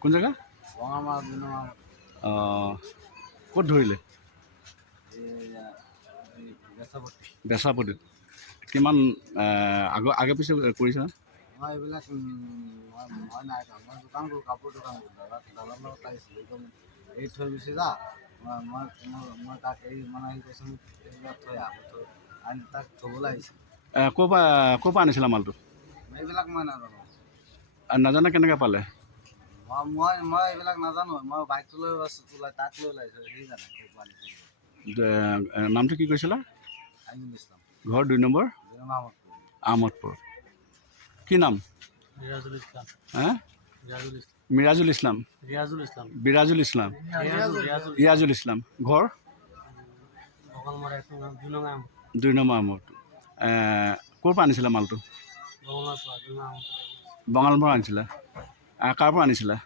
কোন জেগা? ক'ত ধৰিলে? বেচাপতিত। কিমান আগে পিছে কৰিছে? মই এইবিলাক মই নাই কৰা। মই দোকান কৰোঁ, কাপোৰ দোকান কৰোঁ। দাদাৰ লগত আহিছিলোঁ। এৰি থৈ গুচি যা। মই তাক এই মানে আহি কৈছোঁ মোক এইবিলাক থৈ আনি তাক থ'বলৈ আহিছোঁ। ক'ৰ পৰা আনিছিলা মালটো? এইবিলাক মই নাজানো। নাজানে কেনেকৈ পালে? মই এইবিলাক নাজানো। মই বাইকটো লৈ তাক লৈ ওলাইছোঁ। সি জানে ক'ৰ পৰা আনিছে। নামটো কি কৈছিলা? আইনুল ইছলাম। ঘৰ 2 নম্বৰ আহমদপুৰ। কি নাম? ৰিয়াজুল ইছলাম। মিৰাজুল ইছলাম। বিৰাজুল ইছলাম। ৰিয়াজুল ইছলাম। ঘৰ 2 নম্বৰ আহমদপুৰ। ক'ৰ পৰা আনিছিলা মালটো? বঙালৰ পৰা আনিছিলা। কাৰ পৰা আনিছিলা?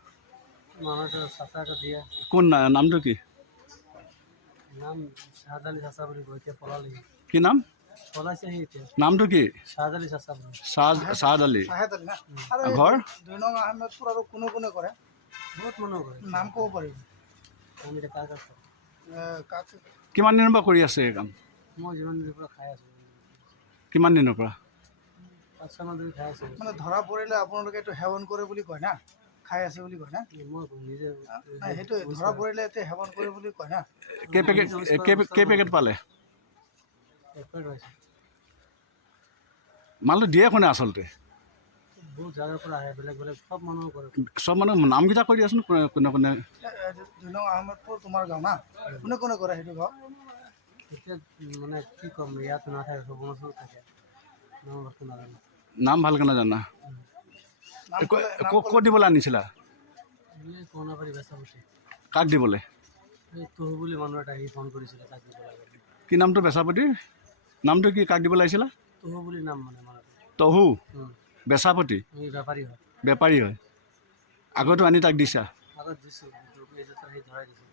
কোন নামটো কি? কি নাম? নামটো কি? শ্বাহাদ আলী। ঘৰ 2 নং আহমেদপুৰ। আৰু কোনে কৰে? বহুত মানুহ কৰে। নাম ক'ব পাৰিব? কিমান দিনৰ পৰা কৰি আছে এই কাম? মই যিমান দিনৰ পৰা খাই আছোঁ। কিমান দিনৰ পৰা? 5-6 মাহ ধৰি খাই আছোঁ। মানে ধৰা পৰিলে আপোনালোকে এইটো সেৱন কৰে বুলি কয় না? খাই আছে বুলি কয় না? মই নিজে সেইটো ধৰা পৰিলে এতিয়া সেৱন কৰে বুলি কয় না? কেই পেকেট পালে? মালটো দিয়ে কোনে আচলতে? বহুত জাগাৰ পৰা আহে, বেলেগ সব মানুহ কৰে। চব মানুহ নামকেইটা কৈ দিয়াচোন। কোনে 2 নং আহমেদপুৰ তোমাৰ গাঁও না? কোনে কৰে সেইটো গাঁও? এতিয়া মানে কি ক'ম, ইয়াত নাথাকে, সব বস্তু থাকে। নাজানো। নাম ভালকৈ নাজানা? ক'ত দিবলৈ আনিছিলা? কাক দিবলৈ? তহু বুলি মানুহ এটা আহি ফোন কৰিছিলে, তাক দিব লাগে। কি নামটো বেচাপতি? নামটো কি? কাক দিবলৈ আহিছিলা? তহু বুলি নাম মানে মানুহটো। তহু বেচাপতি? বেপাৰী হয়। বেপাৰী হয়। আগতো আনি তাক দিছা? আগত দিছোঁ, ধৰাই দিছোঁ।